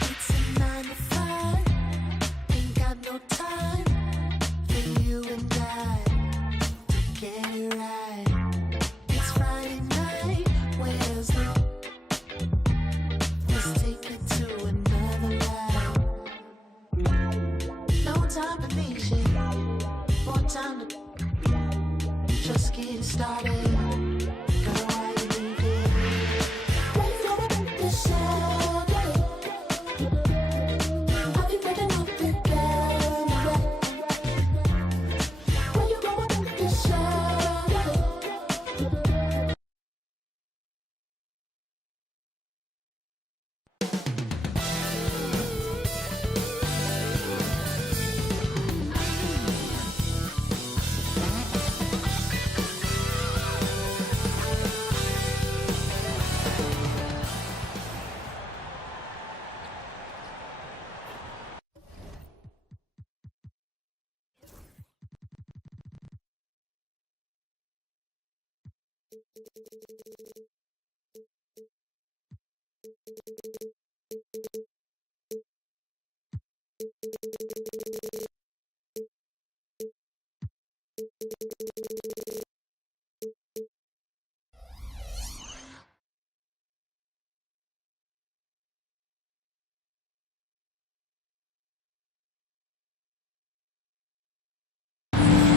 It's a 9 to 5. Ain't got no time for you and I to get it right. It's Friday night. Where's the? Let's take it to another level. No time for patient. More time to just get started. Girl, why you leave it? Why you gonna break the Saturday? I'll be breaking up the camera. Why you gonna break the Saturday?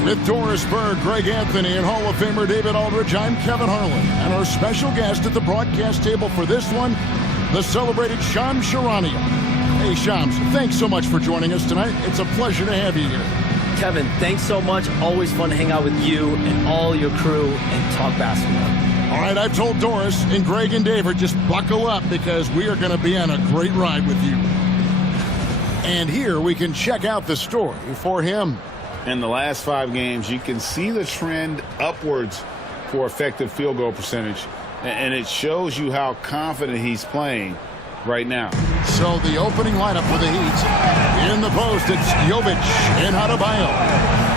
With Doris Burke, Greg Anthony, and Hall of Famer David Aldridge, I'm Kevin Harlan. And our special guest at the broadcast table for this one, the celebrated Shams Charania. Hey, Shams, thanks so much for joining us tonight. It's a pleasure to have you here. Kevin, thanks so much. Always fun to hang out with you and all your crew and talk basketball. All right, I've told Doris and Greg and David, just buckle up because we are going to be on a great ride with you. And here we can check out the story for him. In the last 5 games, you can see the trend upwards for effective field goal percentage, and it shows you how confident he's playing right now. So the opening lineup for the Heat. In the post, it's Jovic and Adebayo.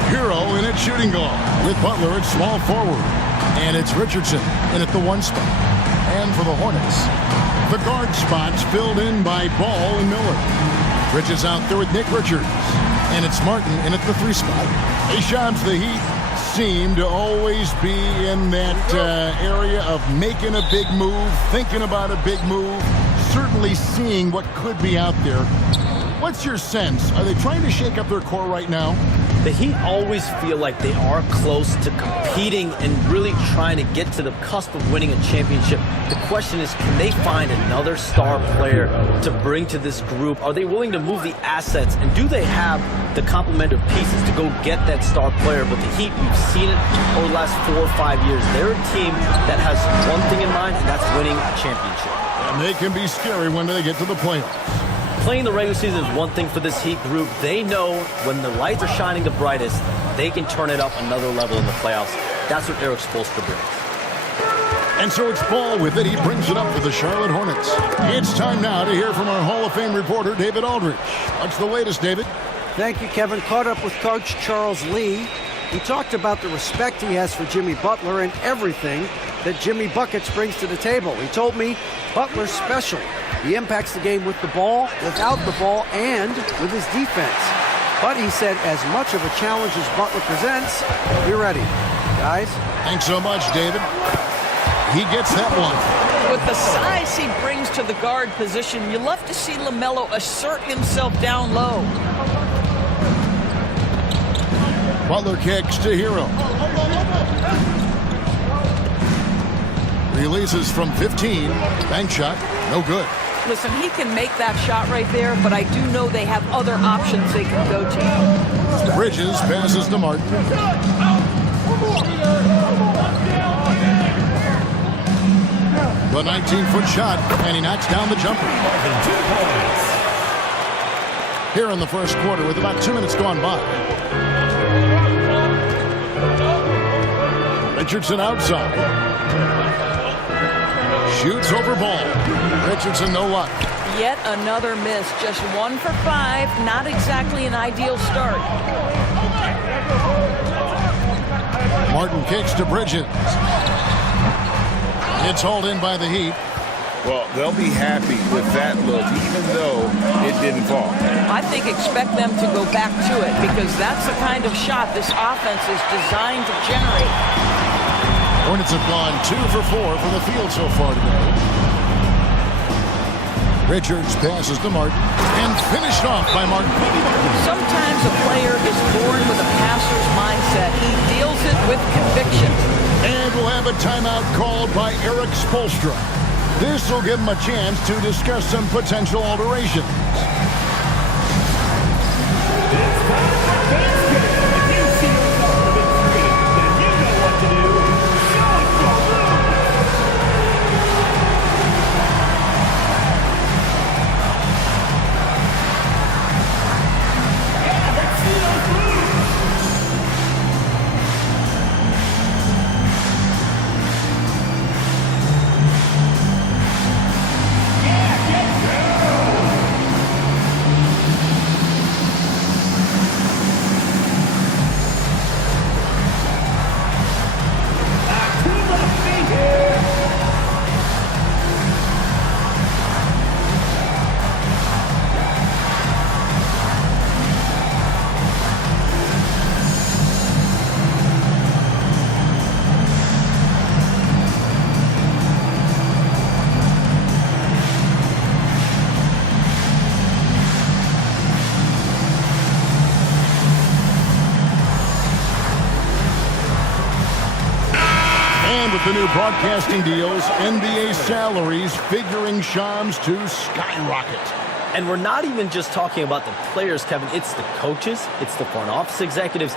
Hero in at shooting guard with Butler at small forward. And it's Richardson in at the 1 spot. And for the Hornets, the guard spots filled in by Ball and Miller. Bridges out there with Nick Richards. And it's Martin in at the 3 spot. Hey, Shams, the Heat seem to always be in that area of making a big move, thinking about a big move, certainly seeing what could be out there. What's your sense? Are they trying to shake up their core right now? The Heat always feel like they are close to competing and really trying to get to the cusp of winning a championship. The question is, can they find another star player to bring to this group? Are they willing to move the assets? And do they have the complement of pieces to go get that star player? But the Heat, we've seen it over the last 4 or 5 years. They're a team that has one thing in mind, and that's winning a championship. And they can be scary when they get to the playoffs. Playing the regular season is one thing for this Heat group. They know when the lights are shining the brightest, they can turn it up another level in the playoffs. That's what Erik Spoelstra brings. And so it's Ball with it. He brings it up for the Charlotte Hornets. It's time now to hear from our Hall of Fame reporter, David Aldridge. What's the latest, David? Thank you, Kevin. Caught up with Coach Charles Lee. He talked about the respect he has for Jimmy Butler and everything that Jimmy Buckets brings to the table. He told me Butler's special. He impacts the game with the ball, without the ball, and with his defense. But he said as much of a challenge as Butler presents, be ready. Guys? Thanks so much, David. He gets that one. With the size he brings to the guard position, you love to see LaMelo assert himself down low. Butler kicks to Hero. Releases from 15. Bank shot. No good. Listen, he can make that shot right there, but I do know they have other options they can go to. Bridges passes to Martin. The 19-foot shot, and he knocks down the jumper. Here in the first quarter with about 2 minutes gone by. Richardson outside. Shoots over Ball. Richardson, no luck. Yet another miss. Just 1 for 5. Not exactly an ideal start. Martin kicks to Bridges. It's hauled in by the Heat. Well, they'll be happy with that look, even though it didn't fall. I think expect them to go back to it because that's the kind of shot this offense is designed to generate. Hornets have gone 2 for 4 from the field so far today. Richards passes to Martin and finished off by Martin. Sometimes a player is born with a passer's mindset. He deals it with conviction. And we'll have a timeout called by Eric Spoelstra. This will give him a chance to discuss some potential alterations. With the new broadcasting deals, NBA salaries figuring Shams to skyrocket. And we're not even just talking about the players, Kevin. It's the coaches. It's the front office executives.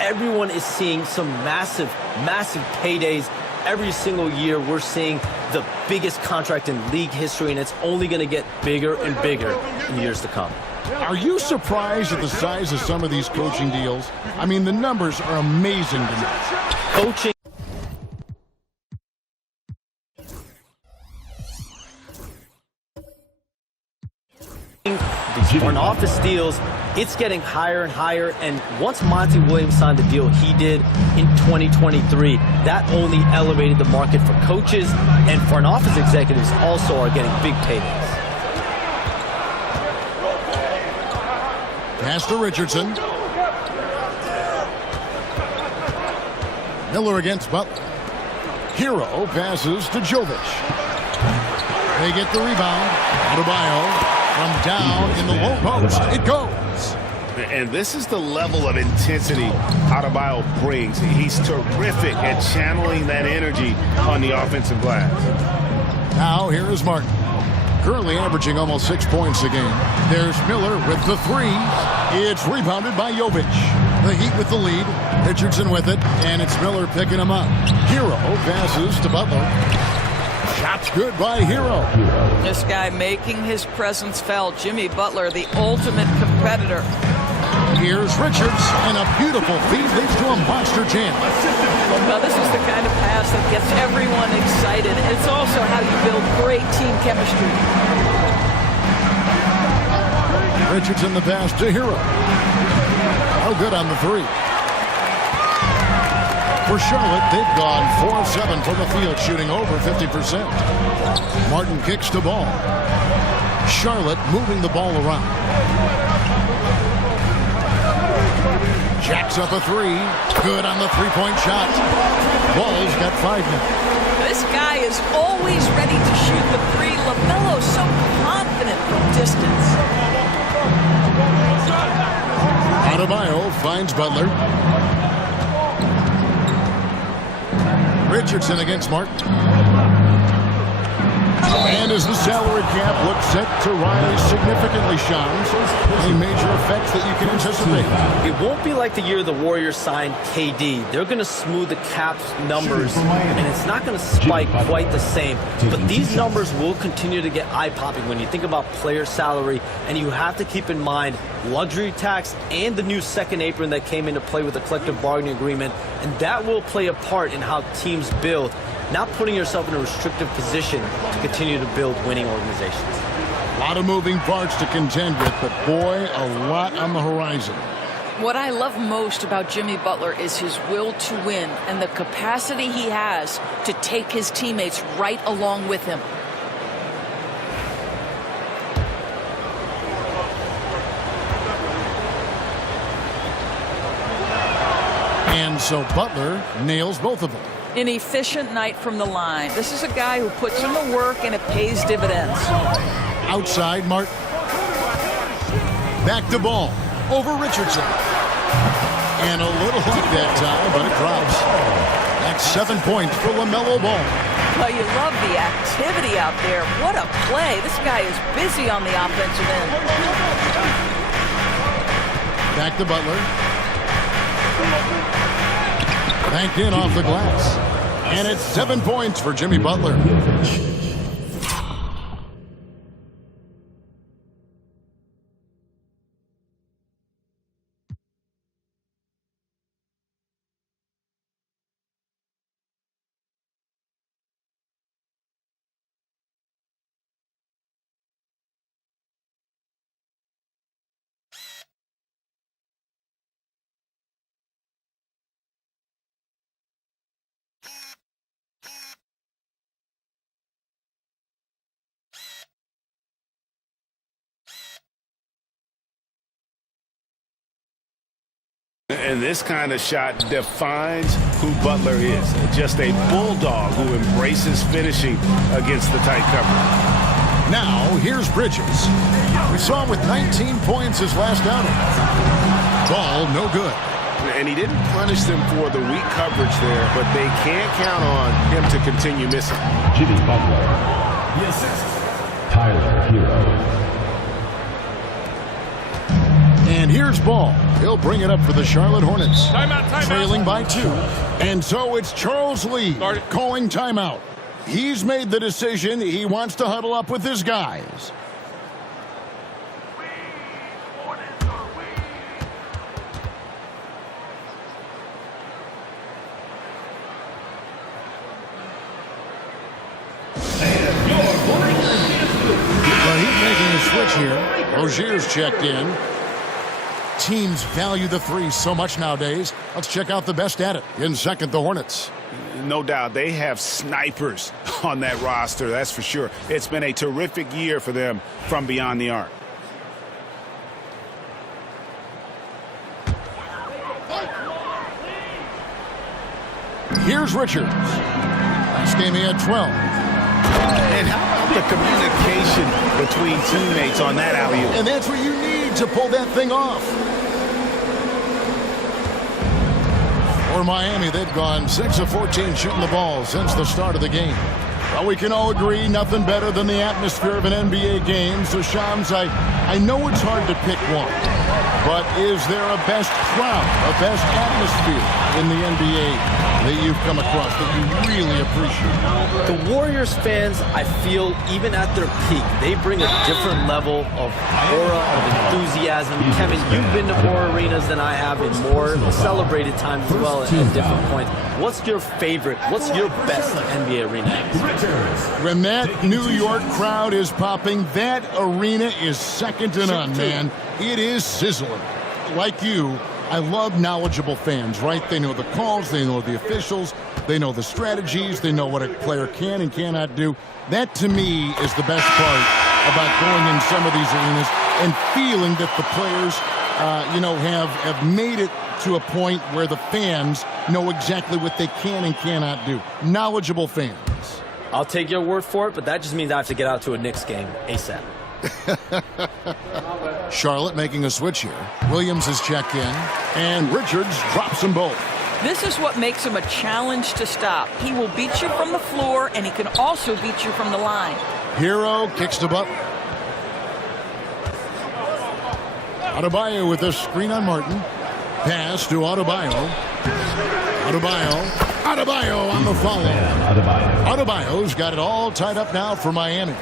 Everyone is seeing some massive, massive paydays. Every single year, we're seeing the biggest contract in league history, and it's only going to get bigger and bigger in years to come. Are you surprised at the size of some of these coaching deals? I mean, the numbers are amazing to me. Coaching. The front office deals, it's getting higher and higher, and once Monty Williams signed the deal he did in 2023, that only elevated the market for coaches, and front office executives also are getting big paydays. Pass to Richardson. Miller against Butler. Hero passes to Jovic. They get the rebound. Adebayo. From down in the low post, it goes. And this is the level of intensity Adebayo brings. He's terrific at channeling that energy on the offensive glass. Now here is Martin. Currently averaging almost 6 points a game. There's Miller with the three. It's rebounded by Jovic. The Heat with the lead. Richardson with it, and it's Miller picking him up. Hero passes to Butler. Shot's good by Hero. This guy making his presence felt. Jimmy Butler, the ultimate competitor. Here's Richards, and a beautiful feed leads to a monster jam. Well, this is the kind of pass that gets everyone excited. It's also how you build great team chemistry. Richardson the pass to Hero. Oh, good on the three. For Charlotte, they've gone 4 of 7 from the field, shooting over 50%. Martin kicks the ball. Charlotte moving the ball around. Jacks up a three. Good on the three-point shot. Ball's got 5 now. This guy is always ready to shoot the three. LaMelo so confident from distance. Adebayo finds Butler. Richardson against Martin. And as the salary cap looks set to rise significantly, Shams, any major effects that you can anticipate? It won't be like the year the Warriors signed KD. They're going to smooth the cap's numbers, and it's not going to spike quite the same. But these numbers will continue to get eye-popping when you think about player salary, and you have to keep in mind luxury tax and the new second apron that came into play with the collective bargaining agreement, and that will play a part in how teams build, not putting yourself in a restrictive position to continue to build winning organizations. A lot of moving parts to contend with, but boy, a lot on the horizon. What I love most about Jimmy Butler is his will to win and the capacity he has to take his teammates right along with him. And so Butler nails both of them. An efficient night from the line. This is a guy who puts in the work and it pays dividends. Outside, Martin. Back to ball. Over Richardson. And a little luck that time, but it drops. That's 7 points for LaMelo Ball. Well, you love the activity out there. What a play. This guy is busy on the offensive end. Back to Butler. Banked in off the glass. And it's 7 points for Jimmy Butler. And this kind of shot defines who Butler is. Just a bulldog who embraces finishing against the tight cover. Now, here's Bridges. We saw him with 19 points his last outing. Ball, no good. And he didn't punish them for the weak coverage there, but they can't count on him to continue missing. Jimmy Butler. The assist. Tyler Hero. And here's Ball. He'll bring it up for the Charlotte Hornets. Timeout. Trailing by 2. And so it's Charles Lee calling timeout. He's made the decision. He wants to huddle up with his guys. Well, he's making a switch here. Rozier's checked in. Teams value the three so much nowadays. Let's check out the best at it. In second, the Hornets. No doubt they have snipers on that roster, that's for sure. It's been a terrific year for them from beyond the arc. Here's Richards. Last game he had 12. And how about the communication between teammates on that alley-oop? And that's what you need to pull that thing off. For Miami, they've gone 6 of 14 shooting the ball since the start of the game. Well, we can all agree nothing better than the atmosphere of an NBA game. So, Shams, I know it's hard to pick one. But is there a best crowd, a best atmosphere in the NBA that you've come across that you really appreciate? The Warriors fans, I feel, even at their peak, they bring a different level of aura, of enthusiasm. Kevin, you've been to more arenas than I have in more celebrated times as well at different points. What's your favorite, what's your best NBA arena? When that New York crowd is popping, that arena is second to none, man. It is sizzling. Like you, I love knowledgeable fans, right? They know the calls, they know the officials, they know the strategies, they know what a player can and cannot do. That, to me, is the best part about going in some of these arenas and feeling that the players, have made it to a point where the fans know exactly what they can and cannot do. Knowledgeable fans. I'll take your word for it, but that just means I have to get out to a Knicks game ASAP. Charlotte making a switch here. Williams has checked in, and Richards drops them both. This is what makes him a challenge to stop. He will beat you from the floor, and he can also beat you from the line. Hero kicks to Butler. Adebayo with a screen on Martin. Pass to Adebayo. Adebayo on the follow. Adebayo's got it all tied up now for Miami.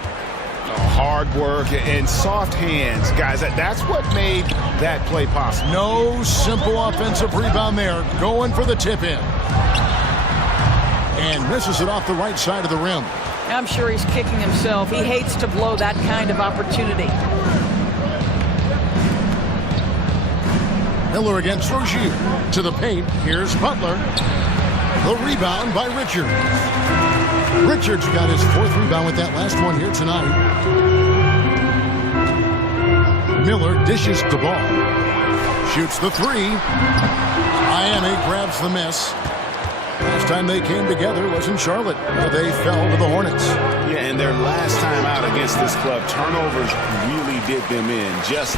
Hard work and soft hands, guys. That's what made that play possible. No simple offensive rebound there. Going for the tip-in. And misses it off the right side of the rim. I'm sure he's kicking himself. He hates to blow that kind of opportunity. Miller against Rozier. To the paint. Here's Butler. The rebound by Richards. Richards got his 4th rebound with that last one here tonight. Miller dishes the ball. Shoots the 3. Miami grabs the miss. Last time they came together was in Charlotte, where they fell to the Hornets. Yeah, and their last time out against this club, turnovers really did them in. Just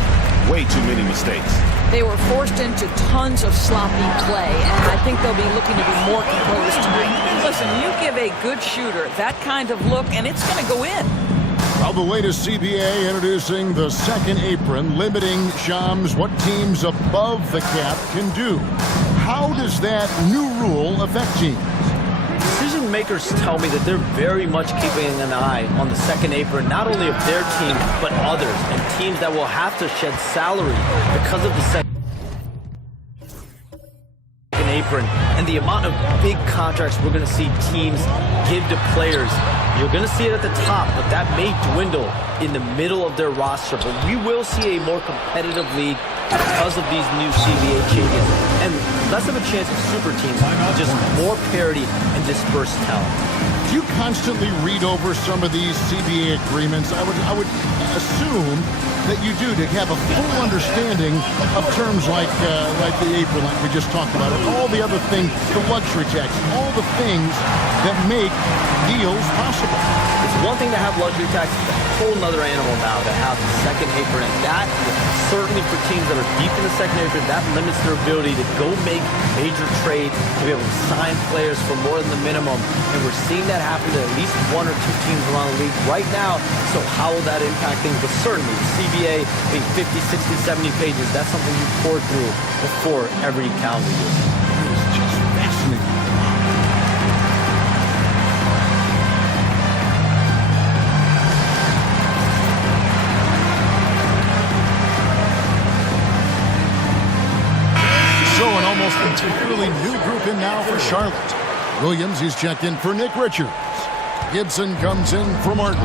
way too many mistakes. They were forced into tons of sloppy play, and I think they'll be looking to be more composed tonight. Listen, you give a good shooter that kind of look, and it's going to go in. Well, the latest CBA introducing the second apron, limiting, Shams, what teams above the cap can do. How does that new rule affect teams? Decision makers tell me that they're very much keeping an eye on the second apron, not only of their team, but others, and teams that will have to shed salary because of the second apron and the amount of big contracts we're going to see teams give to players. You're going to see it at the top, but that may dwindle in the middle of their roster. But we will see a more competitive league because of these new CBA changes and less of a chance of super teams, just more parity and dispersed talent. Do you constantly read over some of these CBA agreements? I would assume that you do, to have a full understanding of terms like the apron, like we just talked about, and all the other things, the luxury tax, all the things that make deals possible. It's one thing to have luxury tax, it's a whole nother animal now to have the second apron, and that certainly for teams that are deep in the second apron, that limits their ability to go make major trades, to be able to sign players for more than the minimum, and we're seeing that happen to at least one or two teams around the league right now. So how will that impact things? But certainly CBA being 50, 60, 70 pages, that's something you pour through before every calendar year. It's just fascinating. So an almost entirely new group in now for Charlotte. Williams, he's checked in for Nick Richards. Gibson comes in for Martin.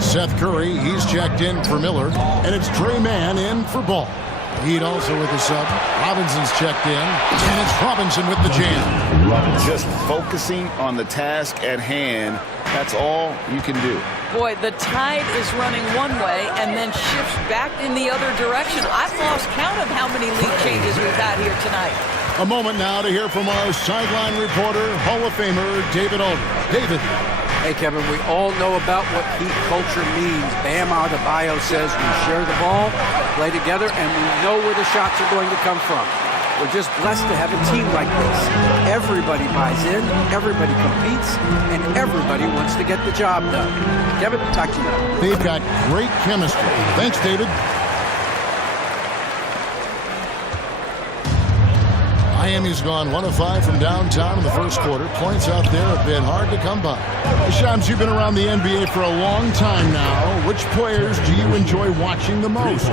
Seth Curry, he's checked in for Miller. And it's Trey Mann in for Ball. Heat also with the sub. Robinson's checked in. And it's Robinson with the jam. Just focusing on the task at hand, that's all you can do. Boy, the tide is running one way and then shifts back in the other direction. I've lost count of how many lead changes we've had here tonight. A moment now to hear from our sideline reporter, Hall of Famer David Aldridge. David. Hey, Kevin, we all know about what Heat culture means. Bam Adebayo says we share the ball, play together, and we know where the shots are going to come from. We're just blessed to have a team like this. Everybody buys in, everybody competes, and everybody wants to get the job done. Kevin, talk to you now. They've got great chemistry. Thanks, David. Miami's gone 1 of 5 from downtown in the first quarter. Points out there have been hard to come by. Shams, you've been around the NBA for a long time now. Which players do you enjoy watching the most?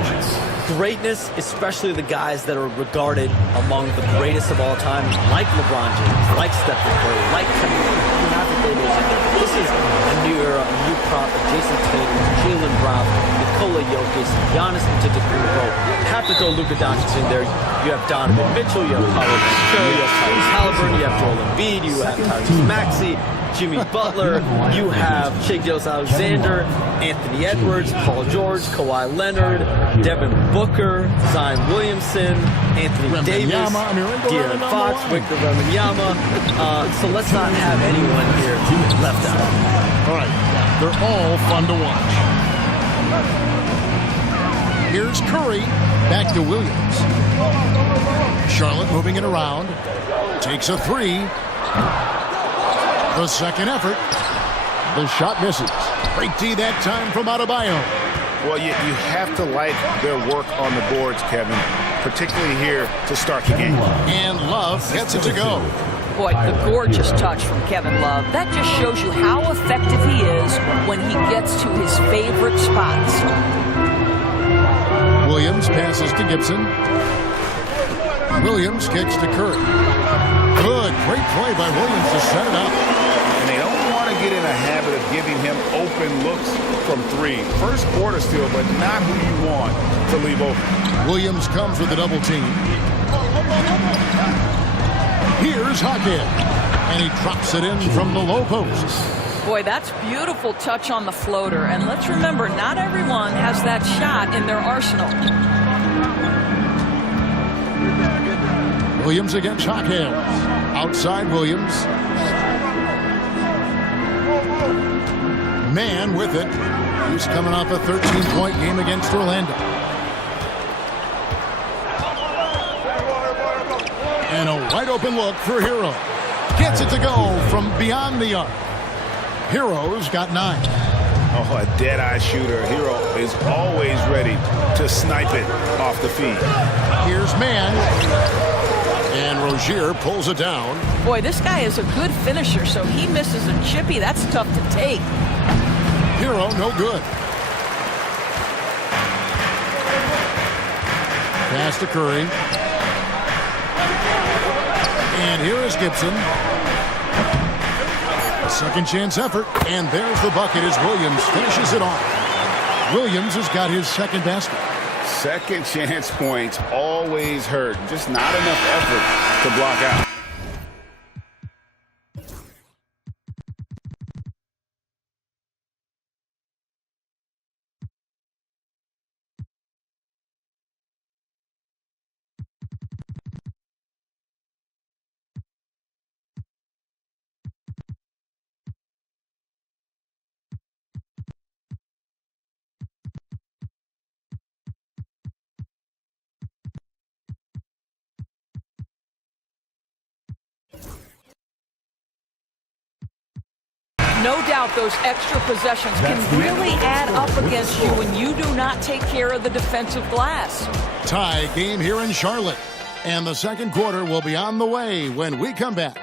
Greatness, especially the guys that are regarded among the greatest of all time, like LeBron James, like Stephen Curry, like Kevin Durant. You have to throw those in there. This is a new era, a new crop of Jason Tatum, Jaylen Brown, Nikola Jokic, Giannis Antetokounmpo. Have to throw Luka Doncic in there. You have Donovan Mitchell, you have Paolo Banchero, you have Tyrese Halliburton, you have Joel Embiid, you have Tyrese Maxey, Jimmy Butler, you have Shai Gilgeous-Alexander, Anthony Edwards, Paul George, Kawhi Leonard, Devin Booker, Zion Williamson, Anthony Davis, De'Aaron Fox, Victor Wembanyama. So let's not have anyone here left out. All right, they're all fun to watch. Here's Curry, back to Williams. Charlotte moving it around, takes a three. The second effort. The shot misses. Great D that time from Adebayo. Well, you have to like their work on the boards, Kevin, particularly here to start the game. And Love gets it to go. Boy, the gorgeous touch from Kevin Love. That just shows you how effective he is when he gets to his favorite spots. Williams passes to Gibson. Williams kicks to Curry. Good, great play by Williams to set it up. And they don't want to get in a habit of giving him open looks from three. First quarter still, but not who you want to leave open. Williams comes with a double team. Here's Hackett. And he drops it in from the low post. Boy, that's beautiful touch on the floater. And let's remember, not everyone has that shot in their arsenal. Williams against Hawk Hales. Outside Williams. Man with it. He's coming off a 13-point game against Orlando. And a wide open look for Hero. Gets it to go from beyond the arc. Hero's got 9. Oh, a dead-eye shooter. Hero is always ready to snipe it off the feed. Here's Man. And Rozier pulls it down. Boy, this guy is a good finisher, so he misses a chippy. That's tough to take. Hero, no good. Pass to Curry. And here is Gibson. A second chance effort. And there's the bucket as Williams finishes it off. Williams has got his second basket. Second chance points always hurt. Just not enough effort to block out. No doubt those extra possessions can really add up against you when you do not take care of the defensive glass. Tie game here in Charlotte. And the second quarter will be on the way when we come back.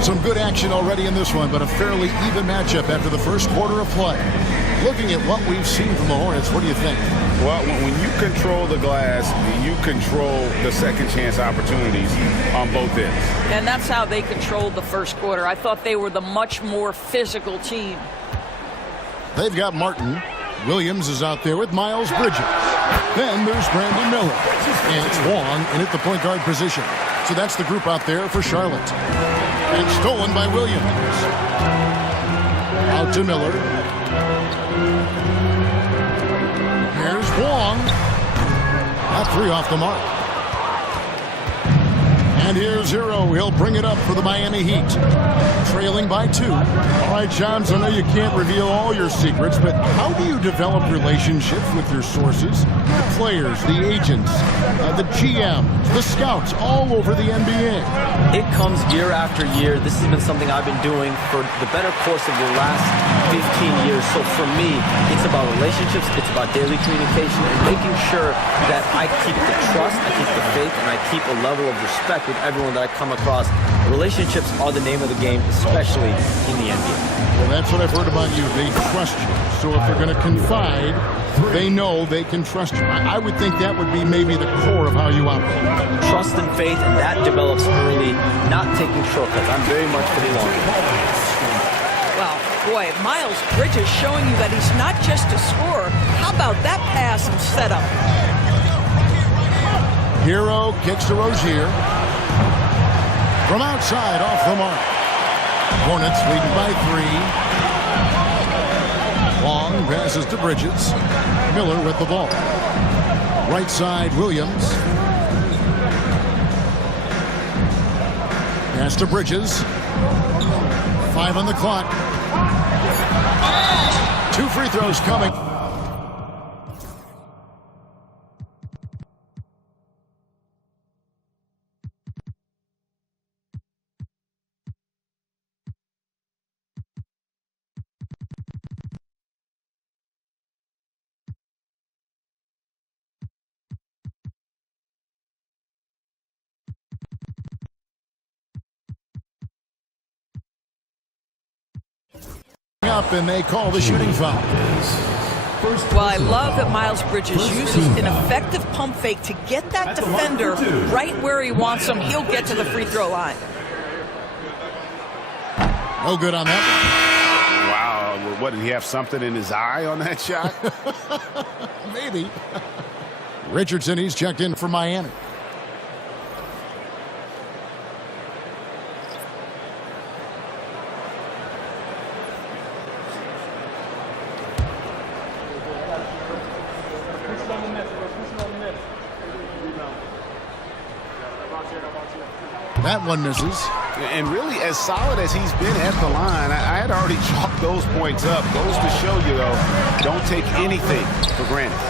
Some good action already in this one, but a fairly even matchup after the first quarter of play. Looking at what we've seen from the Hornets, what do you think? Well, when you control the glass, you control the second chance opportunities on both ends. And that's how they controlled the first quarter. I thought they were the much more physical team. They've got Martin. Williams is out there with Miles Bridges. Then there's Brandon Miller. And it's Wong in at the point guard position. So that's the group out there for Charlotte. And stolen by Williams. Out to Miller. Here's Wong. That 3 off the mark. And here's Hero. He'll bring it up for the Miami Heat. Trailing by 2. All right, Johns, I know you can't reveal all your secrets, but how do you develop relationships with your sources? The players, the agents, the GM, the scouts all over the NBA. It comes year after year. This has been something I've been doing for the better course of the last 15 years. So for me, it's about relationships, it's about daily communication, and making sure that I keep the trust, I keep the faith, and I keep a level of respect with everyone that I come across. Relationships are the name of the game, especially in the NBA. Well, that's what I've heard about you. They trust you. So if they're going to confide, they know they can trust you. I would think that would be maybe the core of how you operate. Trust and faith, and that develops early, not taking shortcuts. I'm very much for the long game. Well, boy, Miles Bridges showing you that he's not just a scorer. How about that pass and setup? Hero kicks to Rozier. From outside, off the mark. Hornets leading by 3. Long passes to Bridges. Miller with the ball. Right side, Williams. Pass to Bridges. 5 on the clock. 2 free throws coming. Up and they call the shooting foul. Well, I love that Miles Bridges uses an effective pump fake to get that defender right where he wants him. He'll get to the free throw line. No good on that one. Wow, What, did he have something in his eye on that shot? Maybe. Richardson, he's checked in for Miami. That one misses. And really, as solid as he's been at the line, I had already chalked those points up. Goes to show you, though, don't take anything for granted.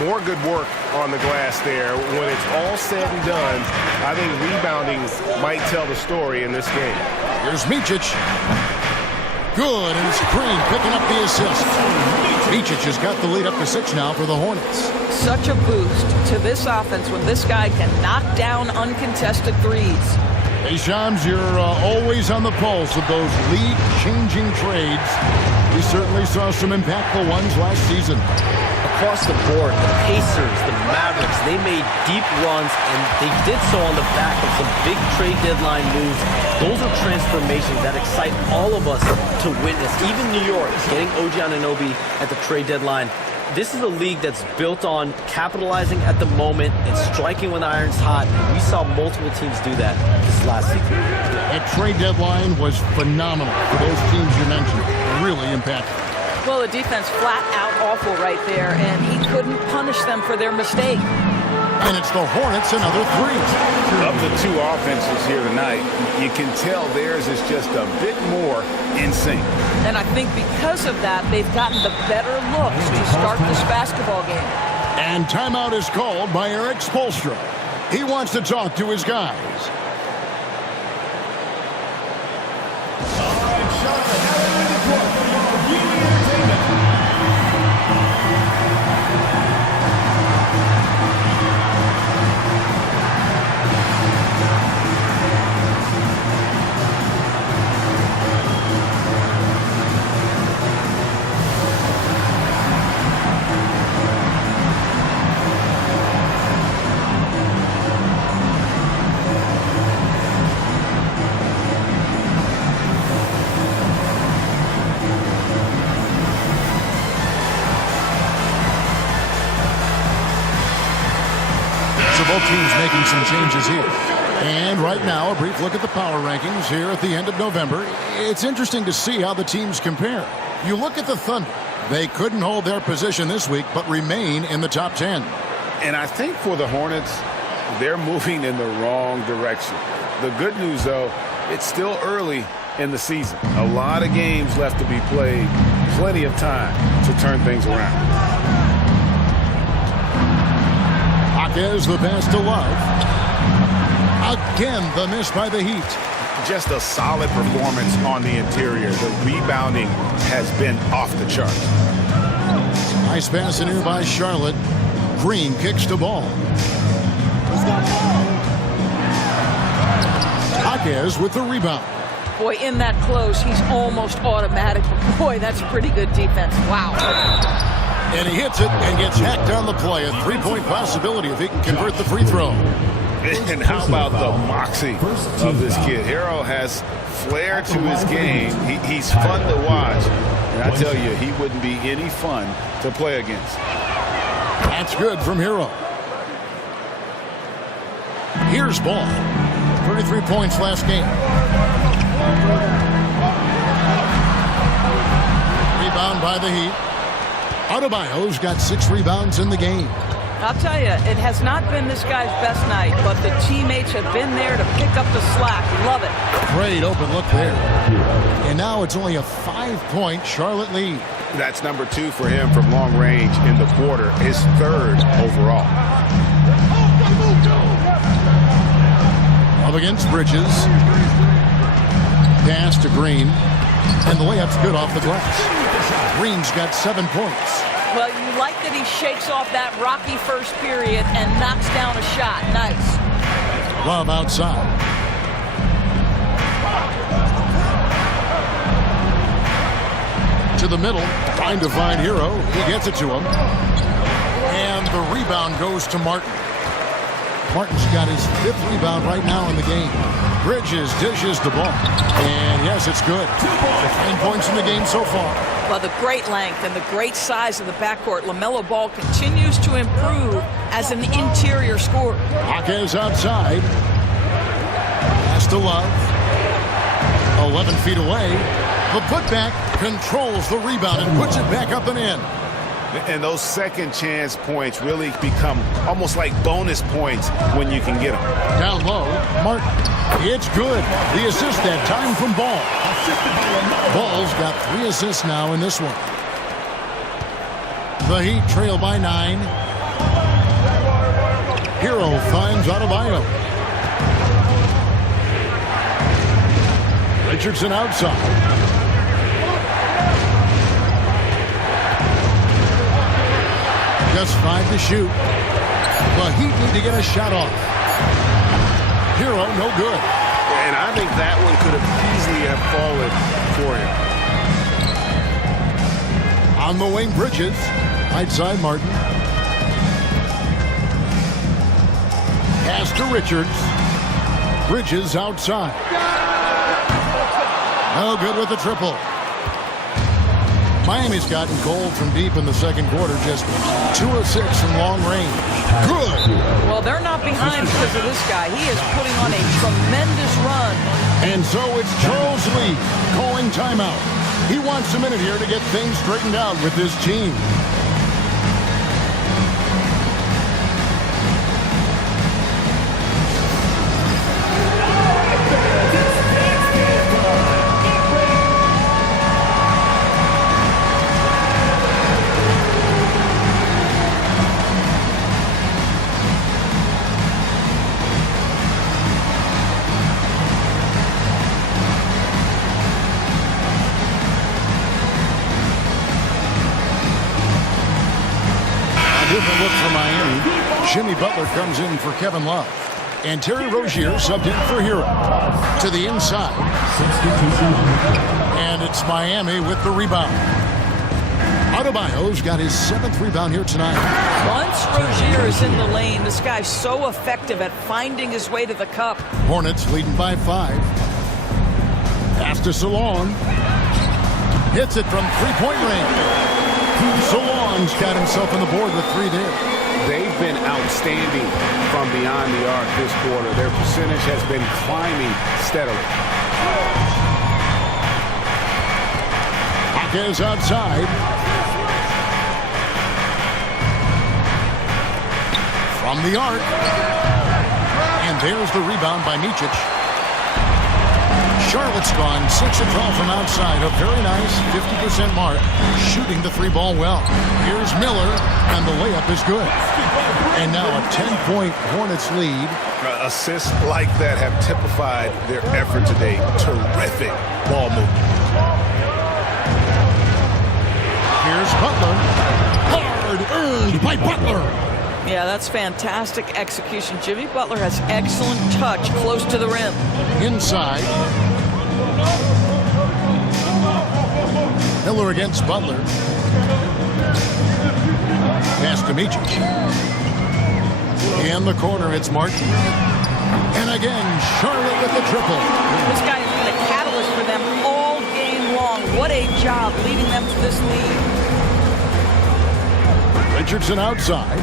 More good work on the glass there. When it's all said and done, I think rebounding might tell the story in this game. Here's Micic. Good, and it's Green picking up the assist. Micic has got the lead up to 6 now for the Hornets. Such a boost to this offense when this guy can knock down uncontested threes. Hey, Shams, you're always on the pulse of those league-changing trades. We certainly saw some impactful ones last season. Across the board, the Pacers, the Mavericks, they made deep runs, and they did so on the back of some big trade deadline moves. Those are transformations that excite all of us to witness. Even New York, getting OG Anunoby at the trade deadline. This is a league that's built on capitalizing at the moment and striking when the iron's hot. We saw multiple teams do that this last season. That trade deadline was phenomenal for those teams you mentioned. Really impactful. Well, the defense flat out awful right there, and he couldn't punish them for their mistake. And it's the Hornets, another 3. Of the two offenses here tonight, you can tell theirs is just a bit more in sync. And I think because of that, they've gotten the better looks to start this basketball game. And timeout is called by Eric Spoelstra. He wants to talk to his guys. Both teams making some changes here. And right now, a brief look at the power rankings here at the end of November. It's interesting to see how the teams compare. You look at the Thunder. They couldn't hold their position this week, but remain in the top 10. And I think for the Hornets, they're moving in the wrong direction. The good news, though, it's still early in the season. A lot of games left to be played. Plenty of time to turn things around. Is the pass to Love. Again, the miss by the Heat. Just a solid performance on the interior. The rebounding has been off the charts. Nice pass in here by Charlotte. Green kicks the ball. Jaquez with the rebound. Boy, in that close, he's almost automatic. Boy, that's pretty good defense. Wow. And he hits it and gets hacked on the play. A 3-point possibility if he can convert the free throw. And how about the moxie of this kid? Harrell has flair to his game. He's fun to watch. And I tell you, he wouldn't be any fun to play against. That's good from Harrell. Here's Ball. 33 points last game. Rebound by the Heat. Adebayo's got 6 rebounds in the game. I'll tell you, it has not been this guy's best night, but the teammates have been there to pick up the slack. Love it. Great open look there. And now it's only a 5-point Charlotte lead. That's number 2 for him from long range in the quarter, his 3rd overall. Up against Bridges. Pass to Green. And the layup's good off the glass. Green's got 7 points. Well, you like that he shakes off that rocky first period and knocks down a shot. Nice. Love outside. To the middle, trying to find Hero. He gets it to him. And the rebound goes to Martin. Martin's got his 5th rebound right now in the game. Bridges dishes the ball. And yes, it's good. 15 points in the game so far. Well, the great length and the great size of the backcourt, LaMelo Ball continues to improve as an interior scorer. Jaquez outside. Pass to Love. 11 feet away. The putback controls the rebound and puts it back up and in. And those second chance points really become almost like bonus points when you can get them. Down low, Martin. It's good. The assist that time from Ball. Ball's got 3 assists now in this one. The Heat trail by 9. Hero finds Adebayo. Richardson outside. Just 5 to shoot. The Heat need to get a shot off. Hero, no good. And I think that one could have easily have fallen for him. On the wing, Bridges. Right side, Martin. Pass to Richards. Bridges outside. No good with the triple. Miami's gotten cold from deep in the second quarter, just 2 of 6 in long range. Good. Well, they're not behind because of this guy. He is putting on a tremendous run. And so it's Charles Lee calling timeout. He wants a minute here to get things straightened out with his team. Different look for Miami. Jimmy Butler comes in for Kevin Love. And Terry Rozier subbed in for Hero. To the inside. And it's Miami with the rebound. Adebayo's got his 7th rebound here tonight. Once Rozier is in the lane, this guy's so effective at finding his way to the cup. Hornets leading by 5. Pass to Salon. Hits it from 3-point range. Salon's got himself on the board with 3 there. They've been outstanding from beyond the arc this quarter. Their percentage has been climbing steadily. Jaquez outside. From the arc. And there's the rebound by Micic. Charlotte's gone 6 of 12 from outside. A very nice 50% mark. Shooting the 3-ball well. Here's Miller, and the layup is good. And now a 10-point Hornets lead. Assists like that have typified their effort today. Terrific ball movement. Here's Butler. Hard earned by Butler. Yeah, that's fantastic execution. Jimmy Butler has excellent touch close to the rim. Inside. Miller against Butler. Pass to Micic. In the corner, it's Martin. And again, Charlotte with the triple. This guy has been a catalyst for them all game long. What a job leading them to this lead. Richardson outside.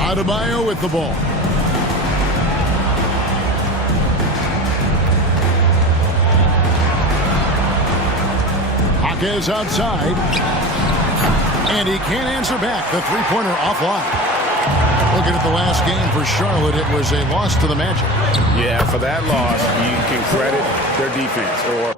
Adebayo with the ball. Jaquez outside. And he can't answer back. The 3-pointer offline. Looking at the last game for Charlotte, it was a loss to the Magic. Yeah, for that loss, you can credit their defense. Or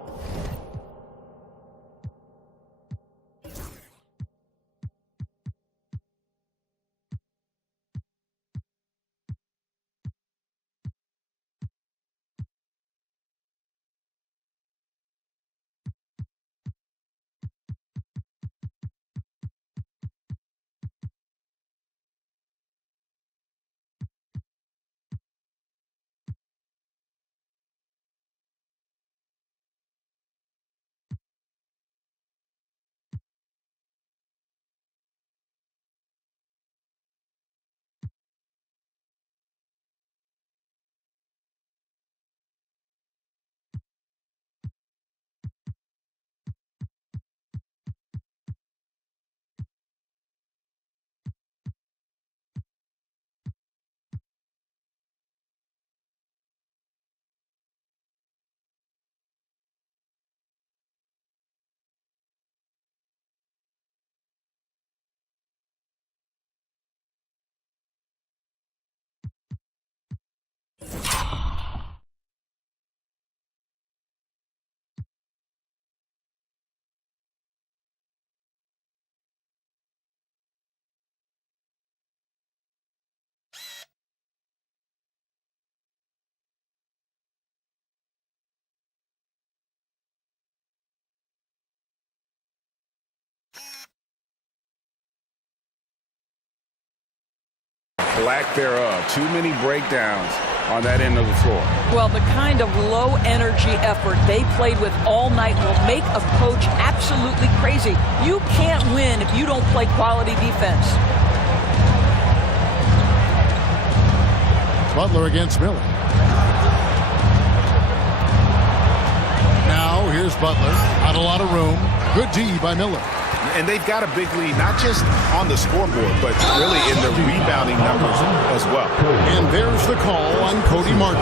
lack thereof. Too many breakdowns on that end of the floor. Well, the kind of low-energy effort they played with all night will make a coach absolutely crazy. You can't win if you don't play quality defense. Butler against Miller. Now here's Butler. Not a lot of room. Good D by Miller. And they've got a big lead, not just on the scoreboard, but really in the rebounding numbers as well. And there's the call on Cody Martin.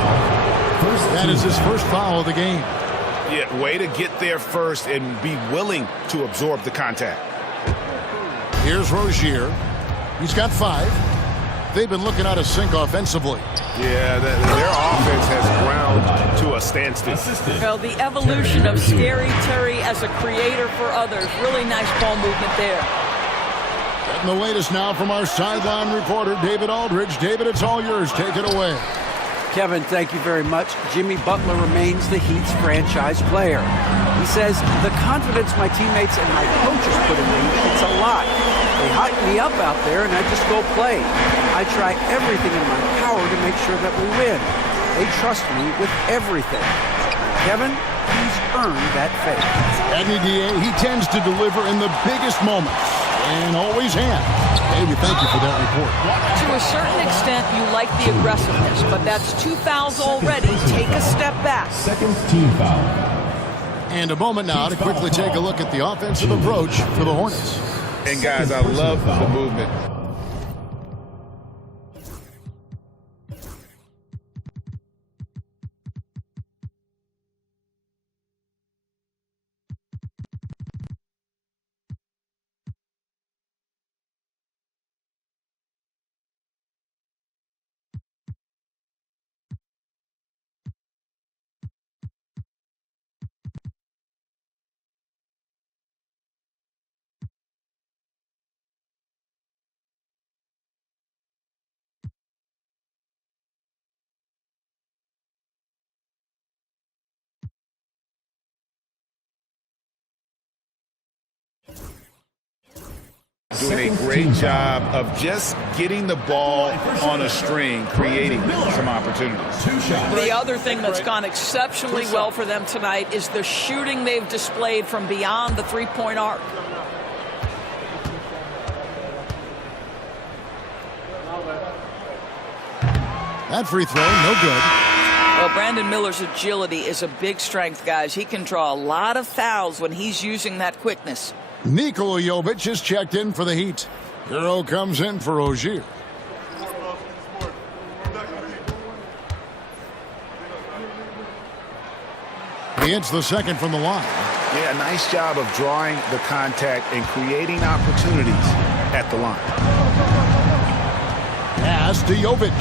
That is his first foul of the game. Yeah, way to get there first and be willing to absorb the contact. Here's Rozier. He's got 5. They've been looking out of sync offensively. Yeah, their offense has ground to a standstill. Well, the evolution of Scary Terry as a creator for others. Really nice ball movement there. Getting the latest now from our sideline reporter, David Aldridge. David, it's all yours. Take it away. Kevin, thank you very much. Jimmy Butler remains the Heat's franchise player. He says, the confidence my teammates and my coaches put in me, it's a lot. They hype me up out there, and I just go play. I try everything in my power to make sure that we win. They trust me with everything. Kevin, he's earned that faith. He tends to deliver in the biggest moments, and always has. David, thank you for that report. To a certain extent, you like the aggressiveness, but that's 2 fouls already. Take a step back. Second team foul. And a moment now to quickly take a look at the offensive approach for the Hornets. And guys, I love the movement. Doing a great job of just getting the ball on a string, creating some opportunities. The other thing that's gone exceptionally well for them tonight is the shooting they've displayed from beyond the three-point arc. That free throw, no good. Well, Brandon Miller's agility is a big strength, guys. He can draw a lot of fouls when he's using that quickness. Nikola Jovic is checked in for the Heat. Hero comes in for Rozier. He hits the second from the line. Yeah, nice job of drawing the contact and creating opportunities at the line. Pass to Jovic.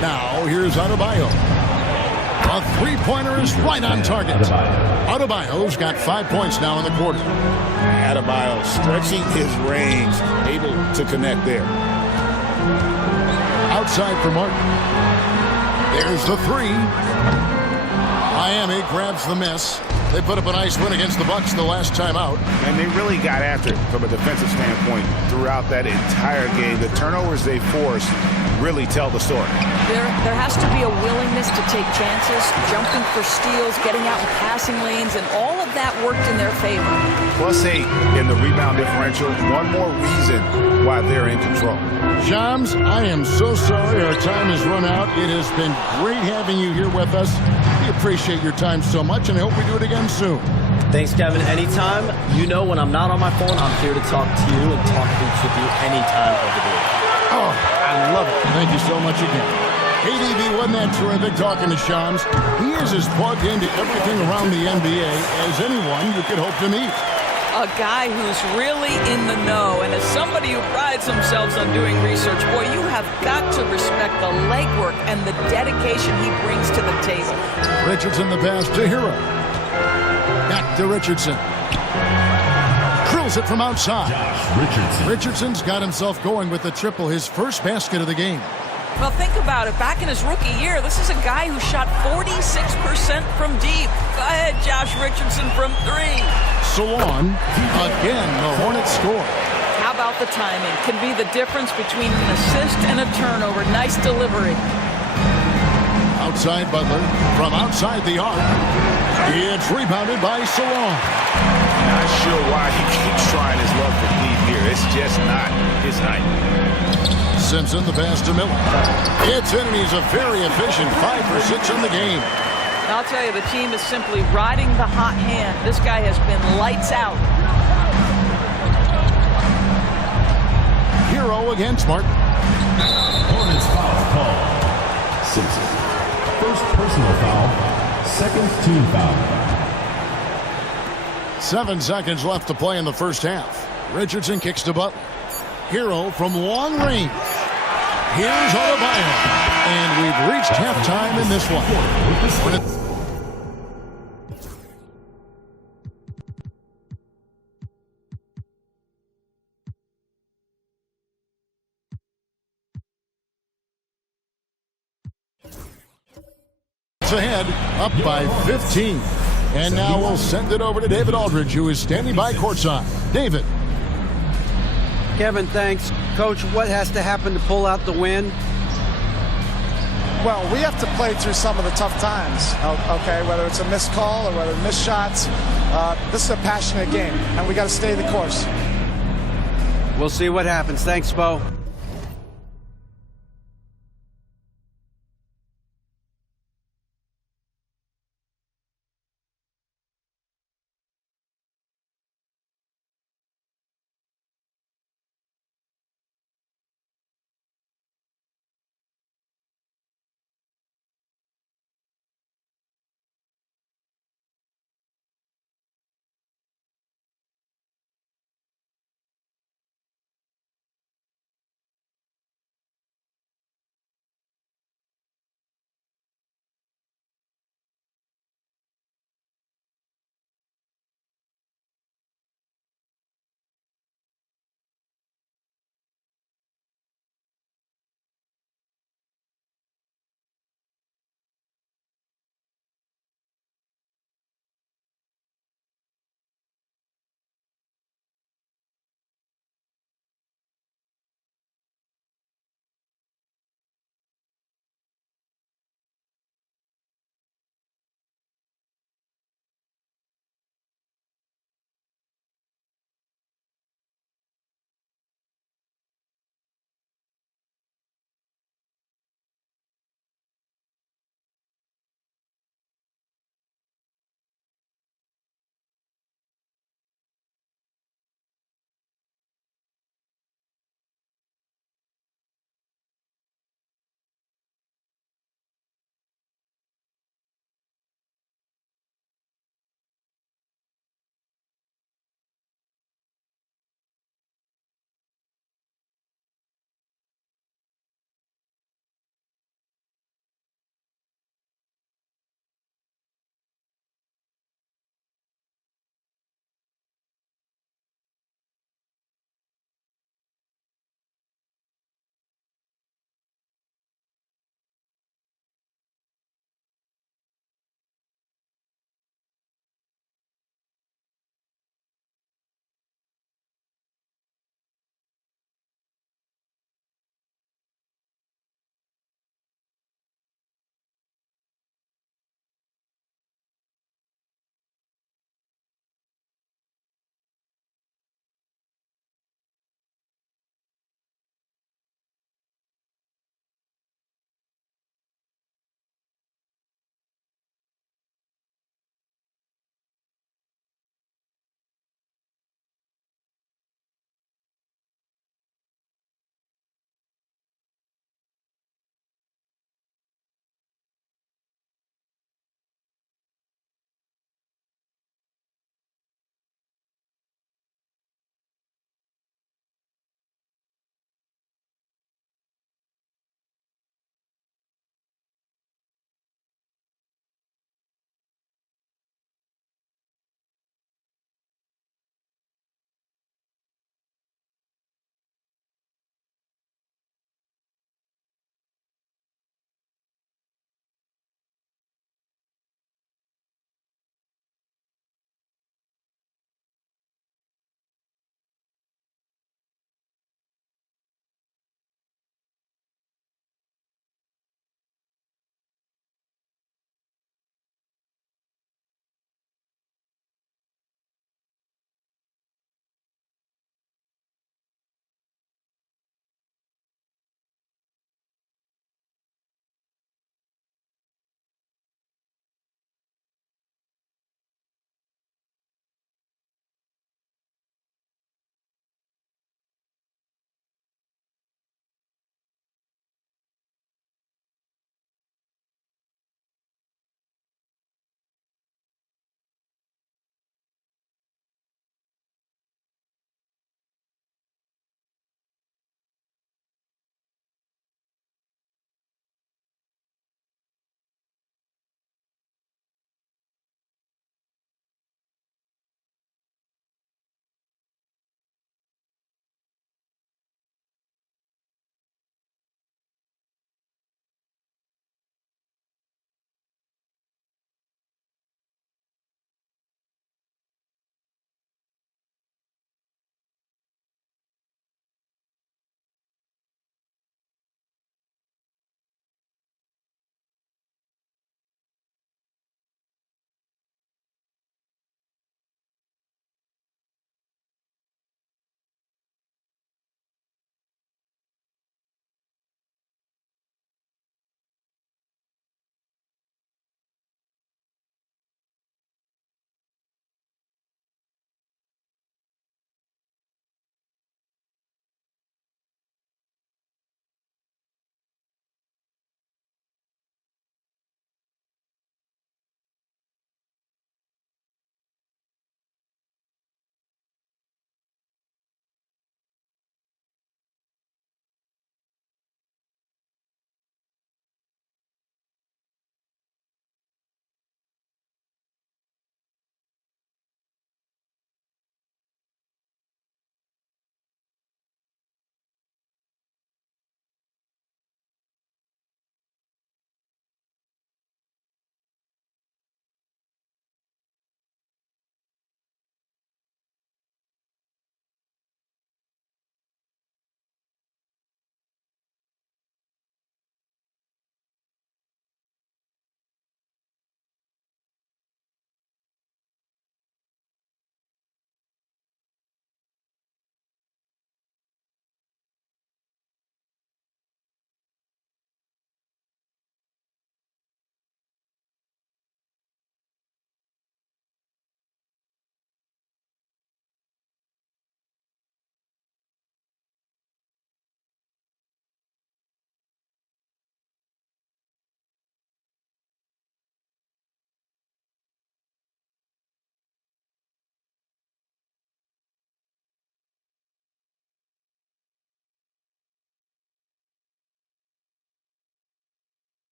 Now here's Adebayo. A three-pointer is right on target. Adebayo's got 5 points now in the quarter. Adebayo stretching his range, able to connect there. Outside for Martin. There's the three. Miami grabs the miss. They put up a nice win against the Bucks the last time out. And they really got after it from a defensive standpoint throughout that entire game. The turnovers they forced really tell the story. There has to be a willingness to take chances, jumping for steals, getting out in passing lanes, and all of that worked in their favor. +8 in the rebound differential. One more reason why they're in control. Shams, I am so sorry our time has run out. It has been great having you here with us. We appreciate your time so much, and I hope we do it again soon. Thanks, Kevin. Anytime. You know when I'm not on my phone, I'm here to talk to you and talk hoops with you anytime of the day. Oh, I love it. Thank you so much again. ADB, wasn't that terrific talking to Shams? He is as plugged into everything around the NBA as anyone you could hope to meet. A guy who's really in the know, and as somebody who prides themselves on doing research, boy, you have got to respect the legwork and the dedication he brings to the table. Richardson the pass to Hero. Back to Richardson. Drills it from outside. Richardson's got himself going with the triple, his first basket of the game. Well, think about it. Back in his rookie year, this is a guy who shot 46% from deep. Go ahead, Josh Richardson from 3. Salon, again, the Hornets score. How about about the timing. Can be the difference between an assist and a turnover. Nice delivery. Outside Butler from outside the arc. It's rebounded by Salon. Not sure why he keeps trying his luck for deep here. It's just not his night. Simpson, the pass to Miller. It's in, and he's a very efficient 5 for 6 in the game. I'll tell you, the team is simply riding the hot hand. This guy has been lights out. Hero against Martin. Hornets foul call. Simpson. First personal foul. Second team foul. 7 seconds left to play in the first half. Richardson kicks to Butler. Hero from long range. Here's Adebayo. And we've reached halftime in this one. Ahead, up by 15. And now we'll send it over to David Aldridge, who is standing by courtside. David. Kevin, thanks. Coach, what has to happen to pull out the win? Well, we have to play through some of the tough times, okay, whether it's a missed call or whether missed shots. This is a passionate game, and we got to stay the course. We'll see what happens. Thanks, Bo.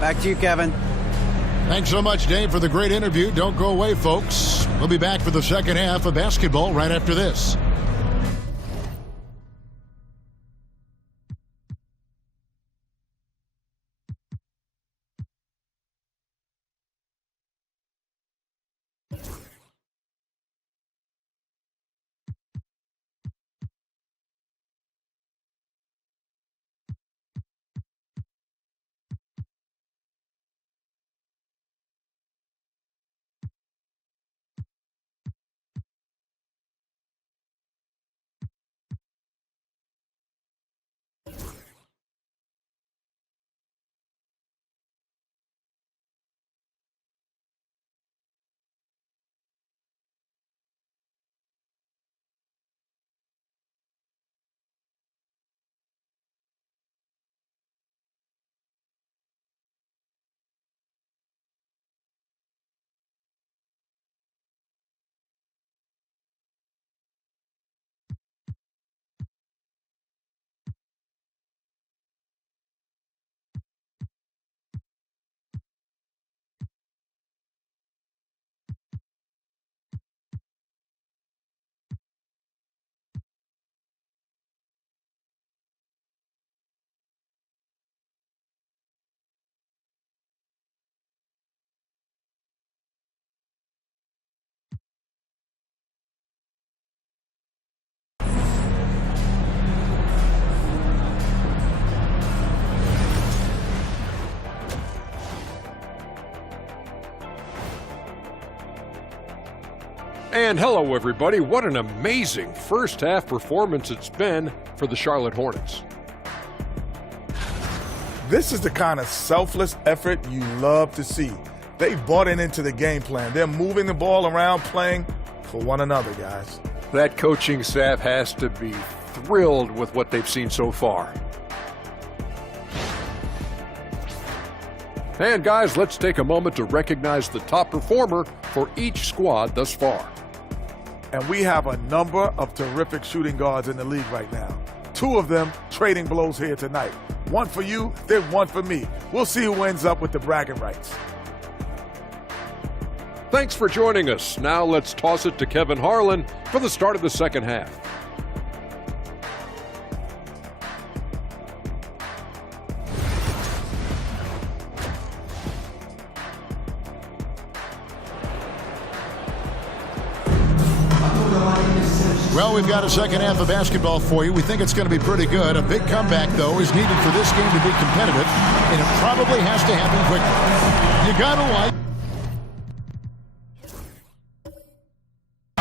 Back to you, Kevin. Thanks so much, Dave, for the great interview. Don't go away, folks. We'll be back for the second half of basketball right after this. And hello, everybody. What an amazing first half performance it's been for the Charlotte Hornets. This is the kind of selfless effort you love to see. They've bought into the game plan. They're moving the ball around, playing for one another, guys. That coaching staff has to be thrilled with what they've seen so far. And guys, let's take a moment to recognize the top performer for each squad thus far. And we have a number of terrific shooting guards in the league right now. Two of them trading blows here tonight. One for you, then one for me. We'll see who ends up with the bragging rights. Thanks for joining us. Now let's toss it to Kevin Harlan for the start of the second half. Well, we've got a second half of basketball for you. We think it's going to be pretty good. A big comeback, though, is needed for this game to be competitive, and it probably has to happen quickly. You got to like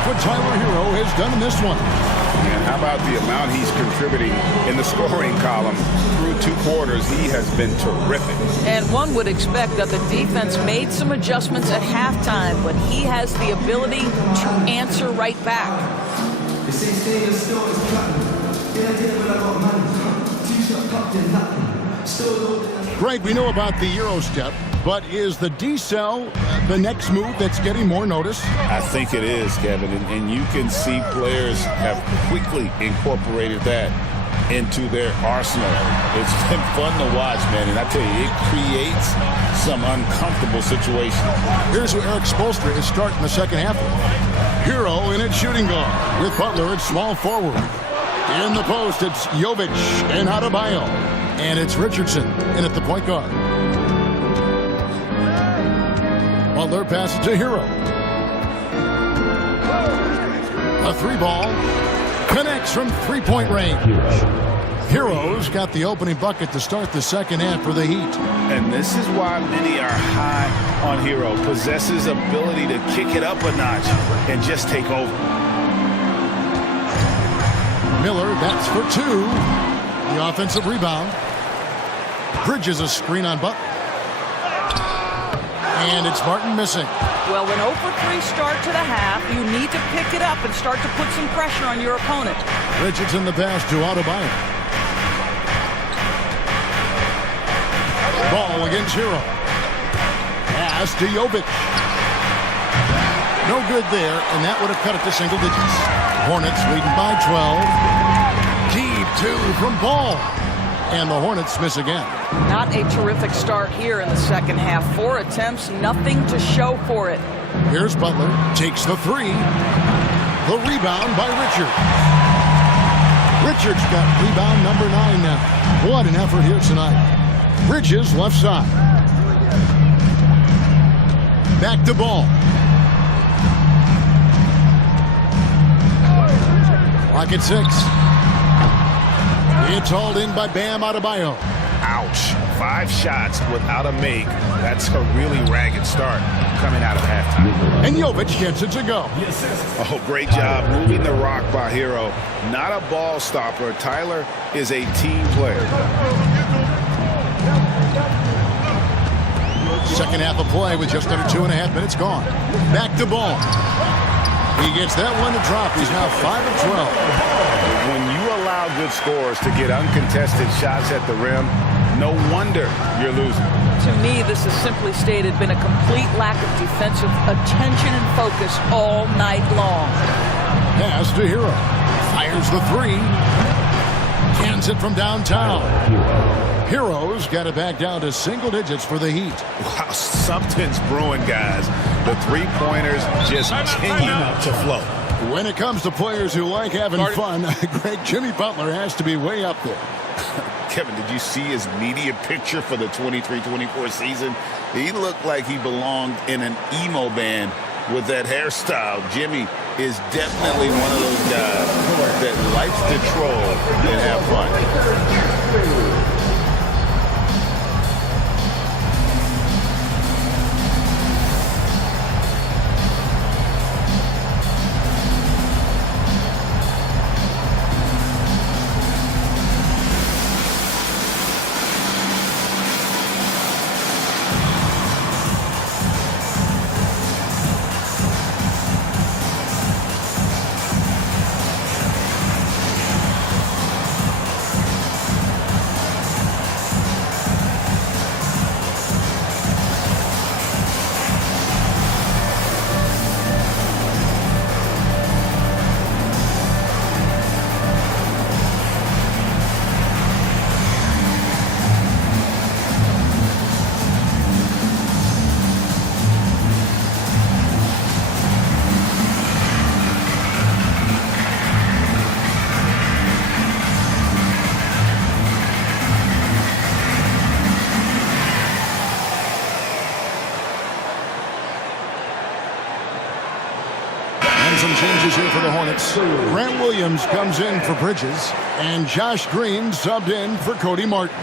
what Tyler Hero has done in this one. And how about the amount he's contributing in the scoring column through 2 quarters? He has been terrific. And one would expect that the defense made some adjustments at halftime, but he has the ability to answer right back. Greg, we know about the Euro step, but is the D-cell the next move that's getting more notice? I think it is, Kevin, and you can see players have quickly incorporated that into their arsenal. It's been fun to watch, man, and I tell you, it creates some uncomfortable situations. Here's who Eric Spoelstra is starting the second half with. Hero in at shooting guard, with Butler at small forward. In the post, it's Jovic and Adebayo. And it's Richardson in at the point guard. Butler passes to Hero. A 3-ball connects from 3-point range. Hero's got the opening bucket to start the second half for the Heat. And this is why many are high on Hero. Possesses ability to kick it up a notch and just take over. Miller, that's for 2. The offensive rebound. Bridges a screen on Butler. And it's Martin missing. Well, when 0 for 3 start to the half, you need to pick it up and start to put some pressure on your opponent. Richardson the pass to Adebayo. Ball against Hero. Pass to Jovic. No good there, and that would have cut it to single digits. Hornets leading by 12. Deep 2 from Ball. And the Hornets miss again. Not a terrific start here in the second half. 4 attempts, nothing to show for it. Here's Butler, takes the three. The rebound by Richards. Richards got rebound number 9 now. What an effort here tonight. Bridges left side. Back to Ball. Clock at 6. It's hauled in by Bam Adebayo. Ouch. 5 shots without a make. That's a really ragged start coming out of halftime. And Jovic gets it to go. Oh, great job moving the rock by Hero. Not a ball stopper. Tyler is a team player. Second half of play with just under 2.5 minutes gone. Back to Ball. He gets that one to drop. He's now 5 of 12. When you allow good scorers to get uncontested shots at the rim, no wonder you're losing. To me, this has simply stated been a complete lack of defensive attention and focus all night long. Pass to Hero. Fires the three. Cans it from downtown. Hero's got it back down to single digits for the Heat. Wow, something's brewing, guys. The three-pointers just continue to flow. When it comes to players who like having fun, Greg, Jimmy Butler has to be way up there. Kevin, did you see his media picture for the 23-24 season? He looked like he belonged in an emo band with that hairstyle. Jimmy is definitely one of those guys that likes to troll and have fun. Some changes here for the Hornets. Grant Williams comes in for Bridges, and Josh Green subbed in for Cody Martin.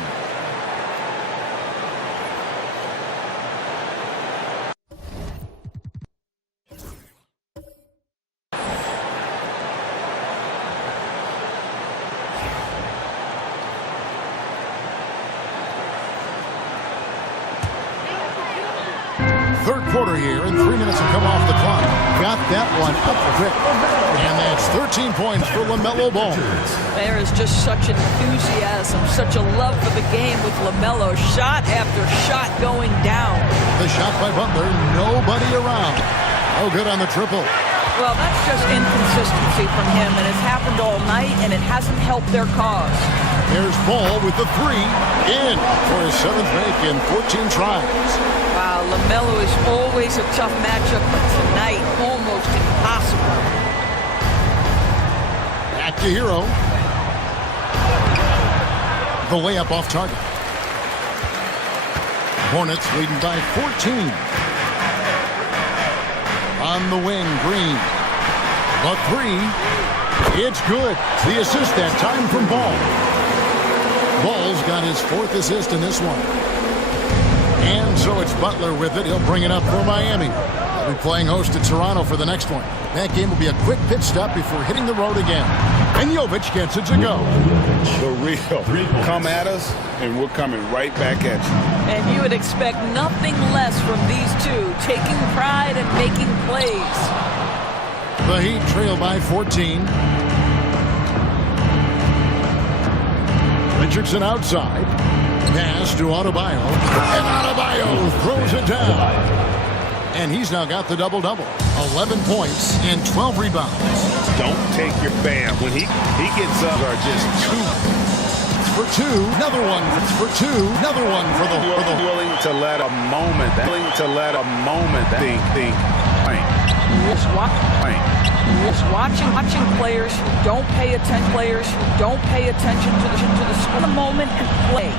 Third quarter here, and 3 minutes have come off the clock. Got that one up quick. And that's 13 points for LaMelo Ball. There is just such enthusiasm, such a love for the game with LaMelo. Shot after shot going down. The shot by Butler, nobody around. Oh, good on the triple. Well, that's just inconsistency from him, and it's happened all night, and it hasn't helped their cause. There's Ball with the three, in for his 7th make in 14 tries. Wow, LaMelo is always a tough matchup, but tonight, almost impossible. Back to Hero. The layup off target. Hornets leading by 14. On the wing, Green. The three. It's good. The assist that time from Ball. Ball's got his 4th assist in this one. And so it's Butler with it. He'll bring it up for Miami. They'll be playing host to Toronto for the next one. That game will be a quick pit stop before hitting the road again. And Jovic gets it to go. The real. Come at us, and we're coming right back at you. And you would expect nothing less from these two, taking pride and making plays. The Heat trail by 14. Richardson outside. Pass to Adebayo. And Adebayo throws it down. And he's now got the double-double. 11 points and 12 rebounds. Don't take your Bam. When he gets up, are just too for two. Another one for two. Another one for the. Willing to let a moment think. Just watching players who don't pay attention to the score. The moment and play.